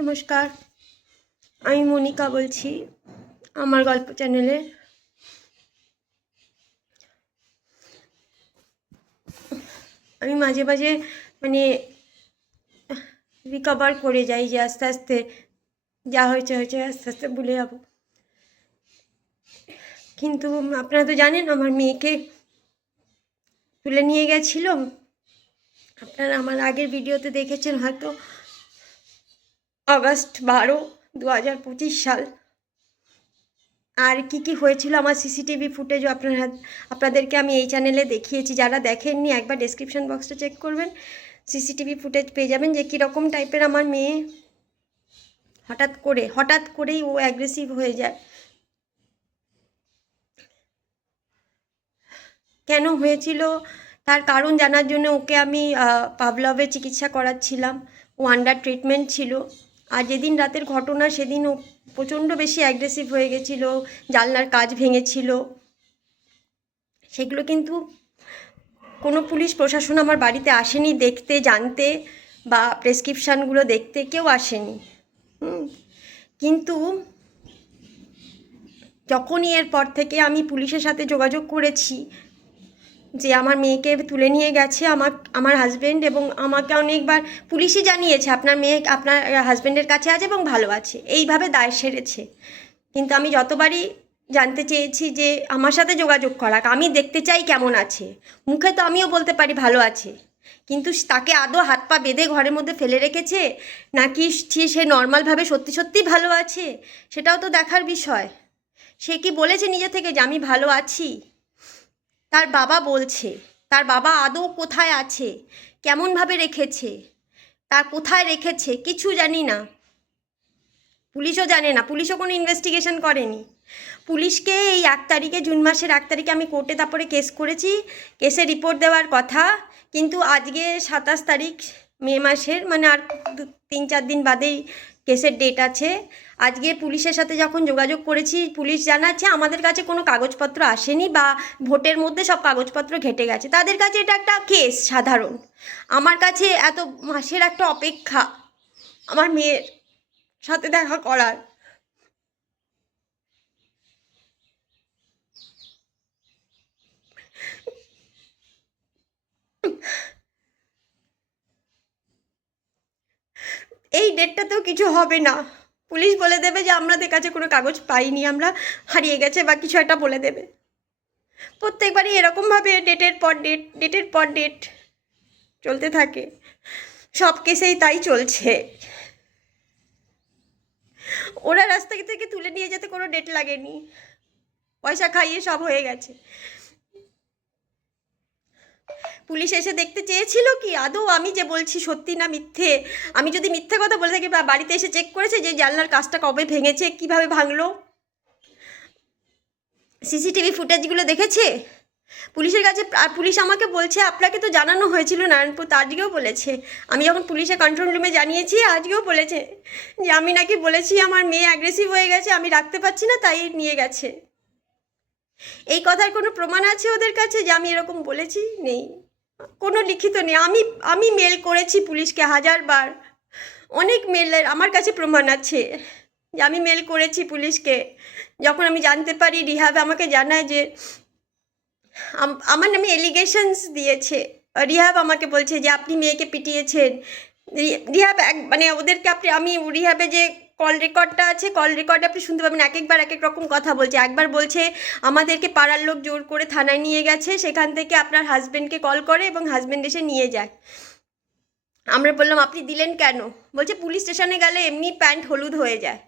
নমস্কার, আমি মনিকা বলছি আমার গল্প চ্যানেলে। আমি মাঝে মাঝে মানে রিকভার করে যাই, যে আস্তে আস্তে যা হয়েছে হয়েছে, আস্তে আস্তে ভুলে যাব। কিন্তু আপনারা তো জানেন আমার মেয়েকে তুলে নিয়ে গেছিল। আপনারা আমার আগের ভিডিওতে দেখেছেন হয়তো, আগস্ট 12, 2025 সাল। আর কি কি হয়েছিল আমার সিসিটিভি ফুটেজও আপনাদেরকে আমি এই চ্যানেলে দেখিয়েছি। যারা দেখেননি একবার ডেসক্রিপশন বক্সটা চেক করবেন, সিসিটিভি ফুটেজ পেয়ে যাবেন যে কীরকম টাইপের আমার মেয়ে হঠাৎ করেই ও অ্যাগ্রেসিভ হয়ে যায়। কেন হয়েছিল তার কারণ জানার জন্য ওকে আমি পাভলভে চিকিৎসা করাচ্ছিলাম। ও আন্ডার ট্রিটমেন্ট ছিল। আর যেদিন রাতের ঘটনা সেদিন ও প্রচণ্ড বেশি অ্যাগ্রেসিভ হয়ে গেছিলো, জানলার কাচ ভেঙেছিল। সেগুলো কিন্তু কোনো পুলিশ প্রশাসন আমার বাড়িতে আসেনি দেখতে, জানতে বা প্রেসক্রিপশানগুলো দেখতে, কেউ আসেনি। কিন্তু যখনই এরপর থেকে আমি পুলিশের সাথে যোগাযোগ করেছি যে আমার মেয়েকে তুলে নিয়ে গেছে আমার হাজব্যান্ড, এবং আমাকে অনেকবার পুলিশই জানিয়েছে আপনার মেয়ে আপনার হাজব্যান্ডের কাছে আছে এবং ভালো আছে, এইভাবে দায় সেরেছে। কিন্তু আমি যতবারই জানতে চেয়েছি যে আমার সাথে যোগাযোগ করাক, আমি দেখতে চাই কেমন আছে। মুখে তো আমিও বলতে পারি ভালো আছে, কিন্তু তাকে আদৌ হাত পা বেঁধে ঘরের মধ্যে ফেলে রেখেছে নাকি সে নর্মালভাবে সত্যি সত্যিই ভালো আছে, সেটাও তো দেখার বিষয়। সে কি বলেছে নিজে থেকে যে আমি ভালো আছি? তার বাবা বলছে। তার বাবা আদৌ কোথায় আছে, কেমনভাবে রেখেছে, তার কোথায় রেখেছে কিছু জানি না। পুলিশও জানে না, পুলিশও কোনো ইনভেস্টিগেশন করেনি। পুলিশকে এই 1 তারিখে, জুন মাসের 1 তারিখে আমি কোর্টে তারপরে কেস করেছি, কেসে রিপোর্ট দেওয়ার কথা। কিন্তু আজকে 27 তারিখ মে মাসের, মানে আর 3-4 দিন বাদেই কেসের ডেট আছে। আজকে পুলিশের সাথে যখন যোগাযোগ করেছি, পুলিশ জানাচ্ছে আমাদের কাছে কোনো কাগজপত্র আসেনি, বা ভোটের মধ্যে সব কাগজপত্র ঘেটে গেছে। তাদের কাছে এটা একটা কেস সাধারণ, আমার কাছে এত মাসের একটা অপেক্ষা আমার মেয়ের সাথে দেখা করার। এই ডেটটাতেও কিছু হবে না, পুলিশ বলে দেবে যে আমাদের কাছে কোনো কাগজ পাইনি, আমরা হারিয়ে গেছে বা কিছু একটা বলে দেবে। প্রত্যেকবারই এরকমভাবে ডেটের পর ডেট চলতে থাকে, সব কেসেই তাই চলছে। ওরা রাস্তা থেকে তুলে নিয়ে যেতে কোনো ডেট লাগেনি, পয়সা খাইয়ে সব হয়ে গেছে। পুলিশ এসে দেখতে চেয়েছিল কি আদৌ আমি যে বলছি সত্যি না মিথ্যে। আমি যদি মিথ্যে কথা বলে থাকি, বা বাড়িতে এসে চেক করেছে যে জানলার কাজটা কবে ভেঙেছে, কিভাবে ভাঙলো, সিসিটিভি ফুটেজগুলো দেখেছে পুলিশের কাছে। আর পুলিশ আমাকে বলছে আপনাকে তো জানানো হয়েছিল নারায়ণপুর, তো আজকেও বলেছে। আমি যখন পুলিশের কন্ট্রোল রুমে জানিয়েছি, আজকেও বলেছে যে আমি নাকি বলেছি আমার মেয়ে অ্যাগ্রেসিভ হয়ে গেছে, আমি রাখতে পারছি না তাই নিয়ে গেছে। এই কথার কোনো প্রমাণ আছে ওদের কাছে যে আমি এরকম বলেছি? নেই, কোনো লিখিত নেই। আমি মেল করেছি পুলিশকে 1000 বার, অনেক মেলের আমার কাছে প্রমাণ আছে যে আমি মেল করেছি পুলিশকে। যখন আমি জানতে পারি, রিহাব আমাকে জানায় যে আমার নামে এলিগেশনস দিয়েছে। রিহাব আমাকে বলছে যে আপনি মেয়েকে পিটিয়েছেন। রিহাব মানে ওদেরকে আমি রিহাবে যে কল রেকর্ডটা আছে, কল রেকর্ডে আপনি শুনতে পাবেন এক একবার এক এক রকম কথা বলছে। একবার বলছে আমাদেরকে পাড়ার লোক জোর করে থানায় নিয়ে গেছে, সেখান থেকে আপনার হাজব্যান্ডকে কল করে এবং হাজব্যান্ড এসে নিয়ে যায়। আমরা বললাম আপনি দিলেন কেন? বলছে পুলিশ স্টেশনে গেলে এমনি প্যান্ট হলুদ হয়ে যায়,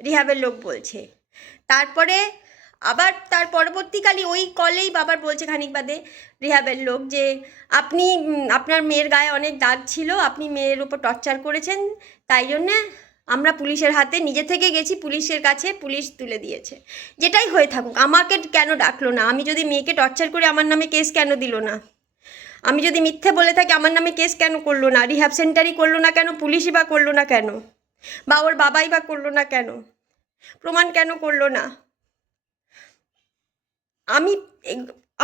রিহাবের লোক বলছে। তারপরে আবার তার পরবর্তীকালে ওই কলেই বাবার বলছে খানিক বাদে রিহাবের লোক যে আপনি আপনার মেয়ের গায়ে অনেক দাগ ছিল, আপনি মেয়ের উপর টর্চার করেছেন, তাই জন্যে আমরা পুলিশের হাতে নিজে থেকে গেছি, পুলিশের কাছে পুলিশ তুলে দিয়েছে। যেটাই হয়ে থাকুক, আমাকে কেন ডাকলো না? আমি যদি মেয়েকে টর্চার করে আমার নামে কেস কেন দিল না? আমি যদি মিথ্যে বলে থাকি আমার নামে কেস কেন করলো না? রিহ্যাব সেন্টারই করলো না কেন? পুলিশই বা করলো না কেন? বা ওর বাবাই বা করলো না কেন? প্রমাণ কেন করলো না?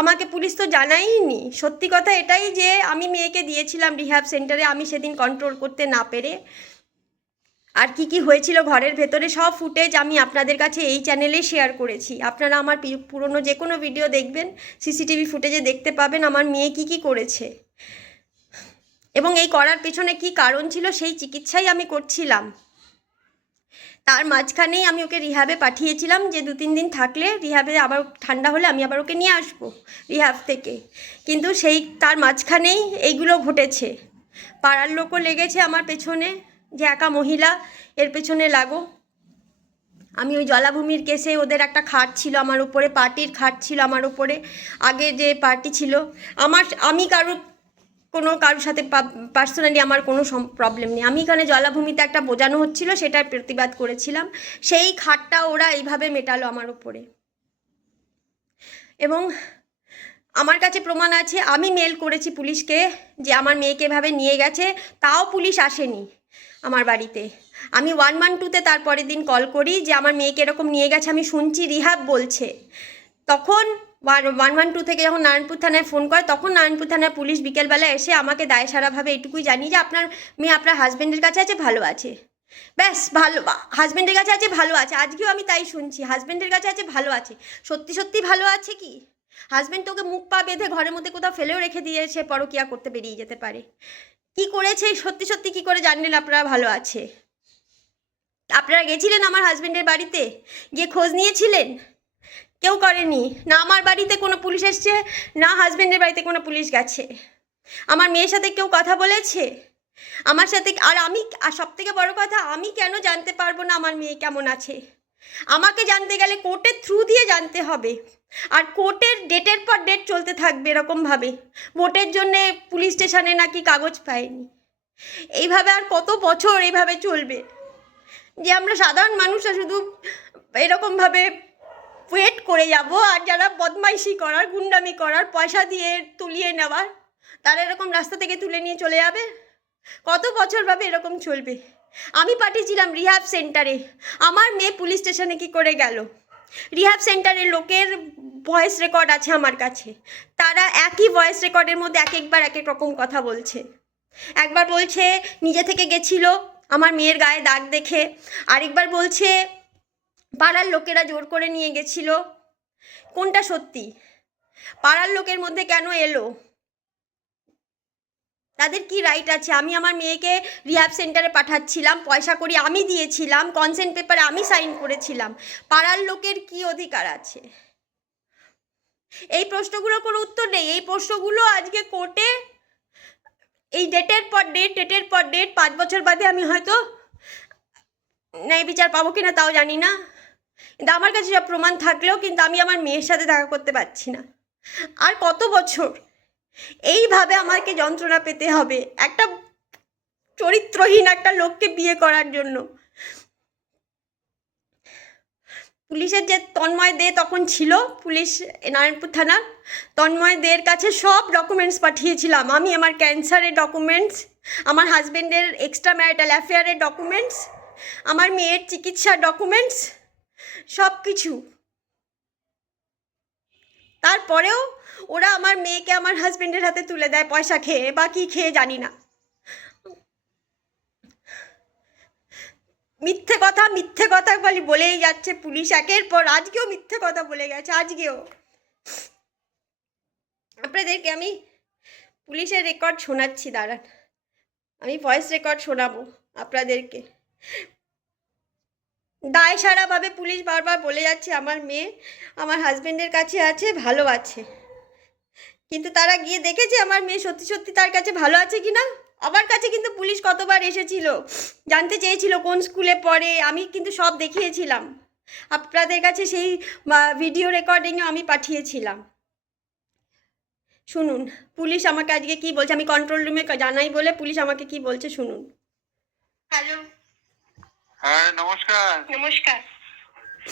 আমাকে পুলিশ তো জানাইনি। সত্যি কথা এটাই যে আমি মেয়েকে দিয়েছিলাম রিহ্যাব সেন্টারে, আমি সেদিন কন্ট্রোল করতে না পেরে আর কি কি হয়েছিল ঘরের ভেতরে সব ফুটেজ আমি আপনাদের কাছে এই চ্যানেলে শেয়ার করেছি। আপনারা আমার পুরনো যে কোনো ভিডিও দেখবেন, সিসিটিভি ফুটেজে দেখতে পাবেন আমার মেয়ে কি কি করেছে এবং এই করার পেছনে কি কারণ ছিল সেই চিকিৎসাই আমি করছিলাম। তার মাঝখানেই আমি ওকে রিহ্যাবে পাঠিয়েছিলাম যে 2-3 দিন থাকলে রিহ্যাবে আবার ঠান্ডা হলে আমি আবার ওকে নিয়ে আসবো রিহ্যাব থেকে। কিন্তু সেই তার মাঝখানেই এইগুলো ঘটেছে। পাড়ার লোকও লেগেছে আমার পেছনে যে একা মহিলা এর পেছনে লাগো। আমি ওই জলাভূমির কেসে ওদের একটা খাট ছিল আমার উপরে, পার্টির খাট ছিল আমার উপরে, আগে যে পার্টি ছিল আমি কারোর সাথে পার্সোনালি আমার কোনো প্রবলেম নেই। আমি এখানে জলাভূমিতে একটা বোঝানো হচ্ছিল সেটার প্রতিবাদ করেছিলাম, সেই খাটটা ওরা এইভাবে মেটালো আমার উপরে। এবং আমার কাছে প্রমাণ আছে, আমি মেল করেছি পুলিশকে যে আমার মেয়েকে এভাবে নিয়ে গেছে, তাও পুলিশ আসেনি আমার বাড়িতে। আমি 112-তে তার পরের দিন কল করি যে আমার মেয়েকে এরকম নিয়ে গেছে, আমি শুনছি রিহ্যাব বলছে। তখন 112 থেকে যখন নারায়ণপুর থানায় ফোন করে, তখন নারায়ণপুর থানার পুলিশ বিকেলবেলা এসে আমাকে দায়সারাভাবে এটুকুই জানিয়ে যে আপনার মেয়ে আপনার হাজব্যান্ডের কাছে আছে, ভালো আছে। ব্যাস, ভালো, হাজব্যান্ডের কাছে আছে, ভালো আছে। আজকেও আমি তাই শুনছি, হাজব্যান্ডের কাছে আছে, ভালো আছে। সত্যি সত্যি ভালো আছে কি? হাজব্যান্ড তোকে মুখ পা বেঁধে ঘরের মধ্যে কোথাও ফেলেও রেখে দিয়েছে, পরকিয়া করতে বেরিয়ে যেতে পারে। কি করেছে সত্যি সত্যি কি করে জানলেন আপনারা ভালো আছে? আপনারা গেছিলেন আমার হাজব্যান্ডের বাড়িতে, গিয়ে খোঁজ নিয়েছিলেন? কেউ করেনি। না আমার বাড়িতে কোনো পুলিশ এসছে, না হাজব্যান্ডের বাড়িতে কোনো পুলিশ গেছে। আমার মেয়ের সাথে কেউ কথা বলেছে আমার সাথে? আর সব থেকে বড় কথা, আমি কেন জানতে পারবো না আমার মেয়ে কেমন আছে? আমাকে জানতে গেলে কোর্টের থ্রু দিয়ে জানতে হবে, আর কোর্টের ডেটের পর ডেট চলতে থাকবে এরকমভাবে। ভোটের জন্যে পুলিশ স্টেশনে নাকি কাগজ পায়নি। এইভাবে আর কত বছর এইভাবে চলবে যে আমরা সাধারণ মানুষরা শুধু এরকমভাবে ওয়েট করে যাব, আর যারা বদমাইশি করার, গুন্ডামি করার, পয়সা দিয়ে তুলিয়ে নেওয়ার, তারা এরকম রাস্তা থেকে তুলে নিয়ে চলে যাবে? কত বছরভাবে এরকম চলবে? আমি পাঠিয়েছিলাম রিহ্যাব সেন্টারে, আমার মেয়ে পুলিশ স্টেশনে কি করে গেল? রিহ্যাব সেন্টারের লোকের ভয়েস রেকর্ড আছে আমার কাছে, তারা একই ভয়েস রেকর্ডের মধ্যে একবার এক এক রকম কথা বলছে। একবার বলছে নিজে থেকে গেছিল আমার মেয়ের গায়ে দাগ দেখে, আরেকবার বলছে পাড়ার লোকেরা জোর করে নিয়ে গেছিল। কোনটা সত্যি? পাড়ার লোকের মধ্যে কেন এলো? তাদের কি রাইট আছে? আমি আমার মেয়েকে রিহ্যাব সেন্টারে পাঠাচ্ছিলাম, পয়সা করি আমি দিয়েছিলাম, কনসেন্ট পেপারে আমি সাইন করেছিলাম, পাড়ার লোকের কি অধিকার আছে? এই প্রশ্নগুলোর কোনো উত্তর নেই। এই প্রশ্নগুলো আজকে কোর্টে এই ডেটের পর ডেট 5 বছর বাদে আমি হয়তো ন্যায় বিচার পাবো কিনা তাও জানি না, কিন্তু আমার কাছে সব প্রমাণ থাকলেও কিন্তু আমি আমার মেয়ের সাথে দেখা করতে পারছি না। আর কত বছর এইভাবে আমাকে যন্ত্রণা পেতে হবে একটা চরিত্রহীন একটা লোককে বিয়ে করার জন্য? পুলিশের যে তন্ময় দে তখন ছিল পুলিশ নারায়ণপুর থানার, তন্ময় দের কাছে সব ডকুমেন্টস পাঠিয়েছিলাম আমি, আমার ক্যান্সারের ডকুমেন্টস, আমার হাজব্যান্ডের এক্সট্রা ম্যারিটাল অ্যাফেয়ারের ডকুমেন্টস, আমার মেয়ের চিকিৎসার ডকুমেন্টস, সব কিছু। তারপরেও ওরা আমার মেয়েকে আমার হাজব্যান্ডের হাতে তুলে দেয়, পয়সা খেয়ে বা কি খেয়ে জানি না। মিথ্যে কথা বলেই যাচ্ছে পুলিশ একের পর। আজকেও মিথ্যে কথা বলে গেছে, আজকেও। আপনাদেরকে আমি পুলিশের রেকর্ড শোনাচ্ছি, দাঁড়ান, আমি ভয়েস রেকর্ড শোনাবো আপনাদেরকে। দায়সারাভাবে পুলিশ বারবার বলে যাচ্ছে আমার মেয়ে আমার হাজব্যান্ডের কাছে আছে, ভালো আছে, কিন্তু তারা গিয়ে দেখেছে আমার মেয়ে সত্যি সত্যি তার কাছে ভালো আছে কি না? আমার কাছে কিন্তু পুলিশ কতবার এসেছিল, জানতে চেয়েছিল কোন স্কুলে পড়ে, আমি কিন্তু সব দেখিয়েছিলাম আপনাদের কাছে, সেই ভিডিও রেকর্ডিংও আমি পাঠিয়েছিলাম। শুনুন পুলিশ আমাকে আজকে কি বলছে, আমি কন্ট্রোল রুমে জানাই বলে পুলিশ আমাকে কি বলছে শুনুন। হ্যালো। হ্যাঁ নমস্কার। নমস্কার।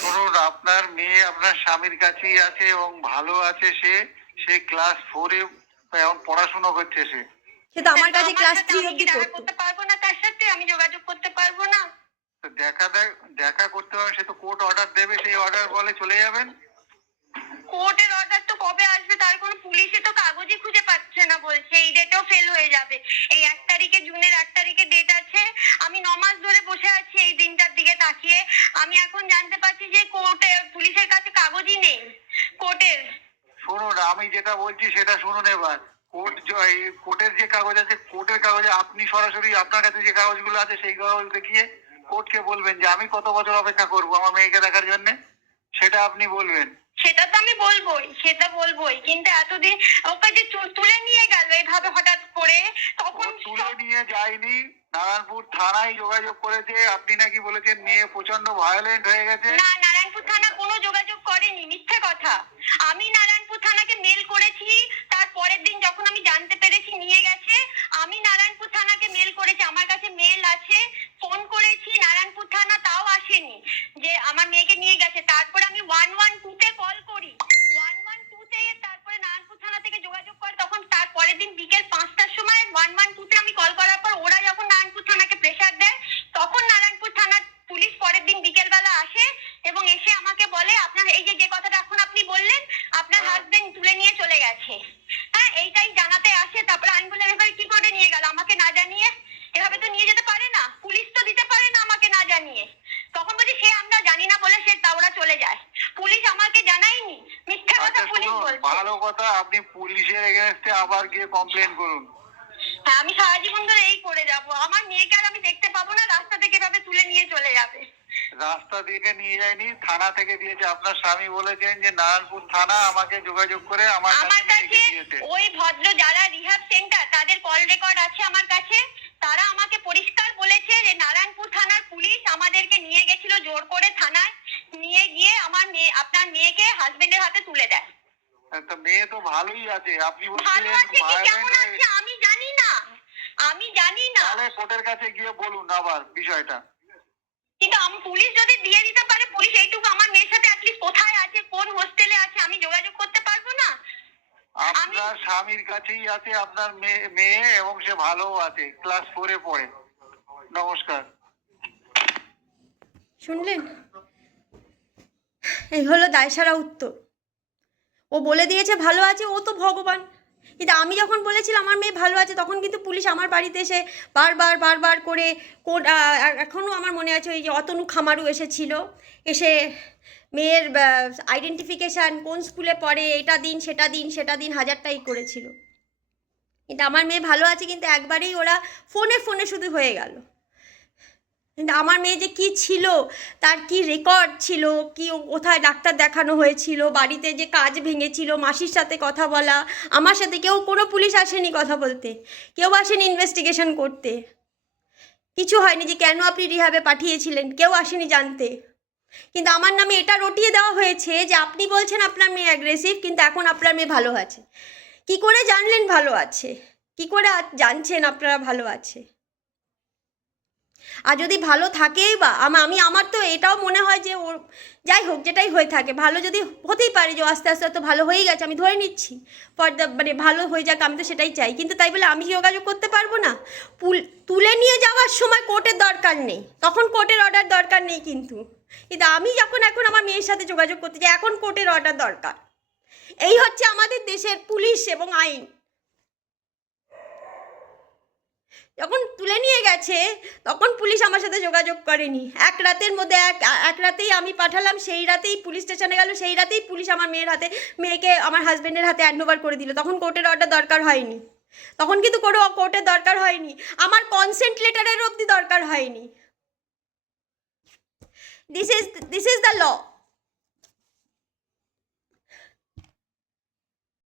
শুনুন, আপনার মেয়ে আপনার স্বামীর কাছেই আছে এবং ভালো আছে। সে ক্লাস 4-এ এখন পড়াশোনা করছে। সে তো আমার কাছে ক্লাস 3 অবধি পড়তো। করতে পারবো না, তার সাথে আমি যোগাযোগ করতে পারবো না। দেখা করতে হবে, সে তো কোর্ট অর্ডার দেবে, সেই অর্ডার বলে চলে যাবেন। কোর্টের অর্ডার তো কবে আসবে তার কোনো পুলিশে তো কাগজই খুঁজে পাচ্ছে না, বলছে এই ডেটেও ফেল হয়ে যাবে। এই 1 তারিখে, জুনের 1 তারিখে ডেট আছে। আমি 9 মাস ধরে বসে আছি থাকিয়ে আমি এখন জানতে পারছি যে কোর্টে পুলিশের কাছে কাগজই নেই কোর্টের। শুনুন, আমি যেটা বলছি সেটা শুনুন এবার। কোর্টের যে কাগজ আছে, কোর্টের কাগজে আপনি সরাসরি আপনার কাছে যে কাগজগুলো আছে সেই কাগজ দেখিয়ে কোর্টকে বলবেন যে আমি কত বছর অপেক্ষা করবো আমার মেয়েকে দেখার জন্য, সেটা আপনি বলবেন। সেটা তো আমি বলবোই, কিন্তু এতদিন ওকে যে তুলে নিয়ে গেল এইভাবে হঠাৎ করে, তখন তুলে নিয়ে যায়নি, নারায়ণপুর থানায় যোগাযোগ করেছে। আপনি নাকি বলেছেন মেয়ে প্রচন্ড ভায়োলেন্ট হয়ে গেছে। না, নারায়ণপুর থানা কোনো যোগাযোগ করেনি, মিথ্যে কথা। আমি নারায়ণপুর থানাকে মেল করেছি, তার পরের দিন যখন আমি জানতে পেরেছি নিয়ে গেছে, আমি নারায়ণপুর থানাকে মেল করেছি, আমার কাছে মেল আছে। ফোন করেছি নারায়ণপুর থানা, তাও আসেনি যে আমার মেয়েকে নিয়ে গেছে। তারপরে আমি 112-তে কল করি, 112-তে তারপরে নারায়ণপুর থানা থেকে যোগাযোগ করে। তখন তার পরের দিন বিকেল 5টার সময় 112-তে আমি কল করার পর ওরা যখন নারায়ণপুর থানাকে প্রেসার দেয়, তখন নারায়ণপুর থানার পুলিশ পরের দিন বিকেলবেলা আসে এবং এসে আমাকে বলে আপনার এই যে কথাটা এখন আপনি বললেন, আপনার হাজবেন্ড তুলে নিয়ে চলে গেছে। হ্যাঁ, এইটাই জানাতে আসে। তারপরে আমি বললাম এবারে কি করে নিয়ে গেল আমাকে না জানিয়ে? এভাবে তো নিয়ে যেতে পারে না, পুলিশ তো দিতে পারে না আমাকে না জানিয়ে। তখন বলছি সে আমরা জানি না বলে সে ওরা চলে যায়, পুলিশ আমাকে জানায়নি। মিথ্যা কথা পুলিশ বলছে। ভালো কথা, আপনি পুলিশের এগেনস্টে আবার গিয়ে কমপ্লেন করুন। হ্যাঁ, আমি সারা জীবন ধরে এই করে যাব। আমার মেয়েকে আর আমি দেখতে পাবো না, রাস্তা থেকে এভাবে তুলে নিয়ে চলে যাবে। রাস্তা থেকে নিয়ে যায়নি, থানা থেকে দিয়েছে। আপনার স্বামী বলেছেন যে নারায়ণপুর থানা আমাকে যোগাযোগ করে আমার কাছে ওই ভদ্র যারা রিহাব সেন্টার তাদের কল রেকর্ড আছে আমার কাছে। তারা আমাকে পরিষ্কার বলেছে যে নারায়ণপুর থানার পুলিশ আমাদেরকে নিয়ে গেছিল জোর করে থানায়, নিয়ে গিয়ে আপনার মেয়েকে হাজবেন্ডের হাতে তুলে দেয়। তা মেয়ে তো ভালোই আছে, আপনি ভালো আছে কি কেমন আছে আমি জানি না, তাহলে কোর্টের কাছে গিয়ে বলুন আবার বিষয়টা। কিন্তু পুলিশ যদি দিয়ে দিতে পারে, পুলিশ এইটুকু আমার মেয়ের সাথে অ্যাটলিস্ট কোথায় আছে, কোন হোস্টেলে আছে আমি যোগাযোগ করতে পারবো না? আপনার স্বামীর কাছেই আছে আপনার মেয়ে এবং সে ভালো আছে, ক্লাস 4-এ পড়ে। নমস্কার। শুনলেন? এই হলো দায়সারা উত্তর। ও বলে দিয়েছে ভালো আছে, ও তো ভগবান। কিন্তু আমি যখন বলেছিলাম আমার মেয়ে ভালো আছে, তখন কিন্তু পুলিশ আমার বাড়িতে এসে বারবার করে এখনও আমার মনে আছে ওই যে অতনু খামারু এসেছিল, এসে মেয়ের আইডেন্টিফিকেশান, কোন স্কুলে পড়ে, এটা দিন সেটা দিন হাজারটাই করেছিল। কিন্তু আমার মেয়ে ভালো আছে, কিন্তু একবারেই ওরা ফোনে শুধু হয়ে গেল। কিন্তু আমার মেয়ে যে কী ছিল, তার কি রেকর্ড ছিল, কি কোথায় ডাক্তার দেখানো হয়েছিল, বাড়িতে যে কাজ ভেঙেছিল, মাসির সাথে কথা বলা, আমার সাথে কোনো পুলিশ আসেনি কথা বলতে, কেউ আসেনি ইনভেস্টিগেশন করতে, কিছু হয়নি যে কেন আপনি রিহাবে পাঠিয়েছিলেন, কেউ আসেনি জানতে। কিন্তু আমার নামে এটা রটিয়ে দেওয়া হয়েছে যে আপনি বলছেন আপনার মেয়ে অ্যাগ্রেসিভ, কিন্তু এখন আপনার মেয়ে ভালো আছে। কি করে জানলেন ভালো আছে? কি করে জানছেন আপনারা ভালো আছে? আর যদি ভালো থাকেই বা আমার তো এটাও মনে হয় যে ওর যাই হোক যেটাই হয়ে থাকে, ভালো যদি হতেই পারে যে আস্তে আস্তে তো ভালো হয়েই গেছে, আমি ধরে নিচ্ছি মানে ভালো হয়ে যাক, আমি তো সেটাই চাই। কিন্তু তাই বলে আমি যোগাযোগ করতে পারবো না? তুলে নিয়ে যাওয়ার সময় কোর্টের দরকার নেই, তখন কোর্টের অর্ডার দরকার নেই। কিন্তু আমি যখন এখন আমার মেয়ের সাথে যোগাযোগ করতে চাই, এখন কোর্টের অর্ডার দরকার। এই হচ্ছে আমাদের দেশের পুলিশ এবং আইন। যখন তুলে নিয়ে গেছে তখন পুলিশ আমার সাথে যোগাযোগ করেনি। এক রাতের মধ্যে এক রাতেই আমি পাঠালাম, সেই রাতেই পুলিশ স্টেশনে গেল, সেই রাতেই পুলিশ আমার মেয়েকে আমার হাজব্যান্ডের হাতে হ্যান্ড ওভার করে দিল। তখন কোর্টের অর্ডার দরকার হয়নি, তখন কিন্তু কোনো কোর্টের দরকার হয়নি, আমার কনসেন্ট লেটারের অবধি দরকার হয়নি। This is the law.